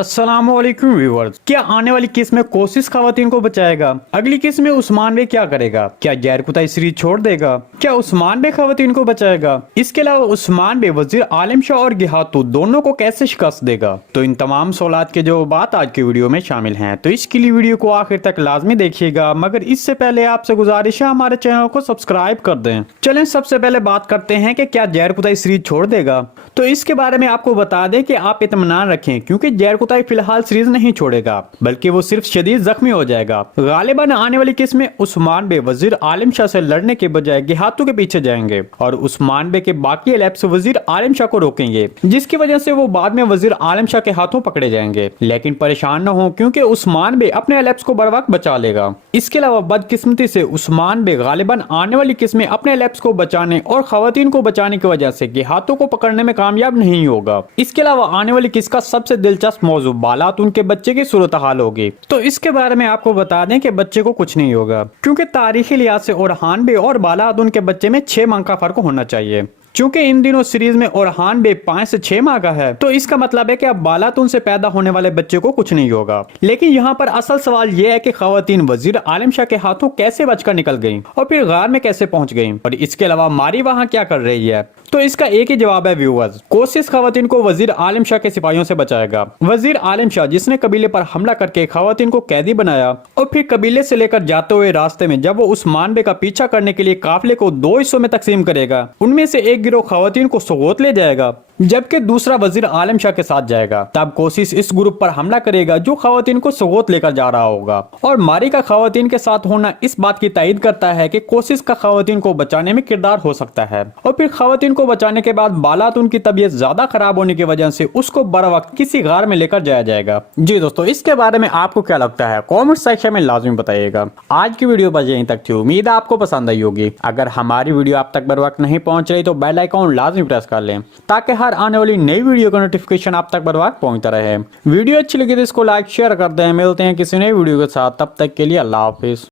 अस्सलामुअलैकुम व्यूअर्स। क्या आने वाली किस्त में कोशिश खवातीन को बचाएगा? अगली किस्त में उस्मान बे क्या करेगा? क्या गैर कुताई सीरीज छोड़ देगा? क्या उस्मान बे खवातीन को बचाएगा? इसके अलावा उस्मान बे वजीर आलिम शाह और गिहातू दोनों को कैसे शिकस्त देगा? तो इन तमाम सवालात के जो बात आज की वीडियो में शामिल हैं, तो इसके लिए वीडियो को आखिर तक लाजमी देखिएगा। मगर इससे पहले आपसे गुजारिश है हमारे चैनल को सब्सक्राइब कर दें। चलें सबसे पहले बात करते हैं कि क्या गैर कुताई सीरीज छोड़ देगा। तो इसके बारे में आपको बता दें कि आप इत्मीनान रखें, क्योंकि गैर कुताई फिलहाल सीरीज नहीं छोड़ेगा, बल्कि वो सिर्फ शदीद जख्मी हो जाएगा। गालिबन आने वाली किस्त में उस्मान बे वजीर आलिम शाह से लड़ने के बजाय गिहातू के पीछे जाएंगे और उस्मान बे के बाकी एलेप्स वजीर आलिम शाह को रोकेंगे, जिसकी वजह से वो बाद में वजीर आलिम शाह के हाथों पकड़े जाएंगे। लेकिन परेशान न हो, क्योंकि उस्मान बे अपने एलेप्स को बर वक्त बचा लेगा। इसके अलावा बदकिस्मती से उस्मान बे गालिबन आने वाली किस्त में अपने एलेप्स को बचाने और खवातीन को बचाने की वजह से गिहातू को पकड़ने में कामयाब नहीं होगा। इसके अलावा आने वाली किस्त का सबसे दिलचस्प मौजू बालात उनके बच्चे की सूरत हाल होगी। तो इसके बारे में आपको बता दें कि बच्चे को कुछ नहीं होगा, क्योंकि तारीखी लिहाज से ओरहान बे और बालात उनके बच्चे में 6 माह का फर्क होना चाहिए। चूंकि इन दिनों सीरीज में ओरहान बे 5 से 6 माह का है, तो इसका मतलब है कि अब बालातून से पैदा होने वाले बच्चे को कुछ नहीं होगा। लेकिन यहाँ पर असल सवाल यह है कि खवातीन वजीर आलिम शाह के हाथों कैसे बचकर निकल गईं और फिर गार में कैसे पहुंच गईं, और इसके अलावा मारी वहां क्या कर रही है। तो इसका एक ही जवाब है व्यूअर्स, कोशिश खवातीन को वजीर आलिम शाह के सिपाहियों से बचाएगा। वजीर आलिम शाह जिसने कबीले पर हमला करके खवातीन को कैदी बनाया और फिर कबीले से लेकर जाते हुए रास्ते में जब वो उस्मान बे का पीछा करने के लिए काफिले को 2 हिस्सों में तकसीम करेगा, उनमें से एक गिरोह खवातीन को सोगोत ले जाएगा जबकि दूसरा वजीर आलिम शाह के साथ जाएगा। तब कोशिश इस ग्रुप पर हमला करेगा जो खवातीन को सोगोत लेकर जा रहा होगा, और मारी का खवातीन के साथ होना इस बात की तायद करता है कि कोशिश का खवातीन को बचाने में किरदार हो सकता है। और फिर खवातीन को बचाने के बाद बालातून की तबीयत ज्यादा खराब होने की वजह से उसको बर वक्त किसी गार में लेकर जाया जाएगा। जी दोस्तों, इसके बारे में आपको क्या लगता है कॉमेंट सेक्शन में लाजमी बताइएगा। आज की वीडियो बस यहीं तक थी, उम्मीद है आपको पसंद आई होगी। अगर हमारी वीडियो आप तक बर वक्त नहीं पहुंच रही तो बेल आइकॉन लाजमी प्रेस कर लें, ताकि हर आने वाली नई वीडियो का नोटिफिकेशन आप तक बर वक्त पहुंचता रहे। वीडियो अच्छी लगी तो इसको लाइक शेयर कर दें। मिलते हैं किसी नई वीडियो के साथ, तब तक के लिए अल्लाह हाफिज।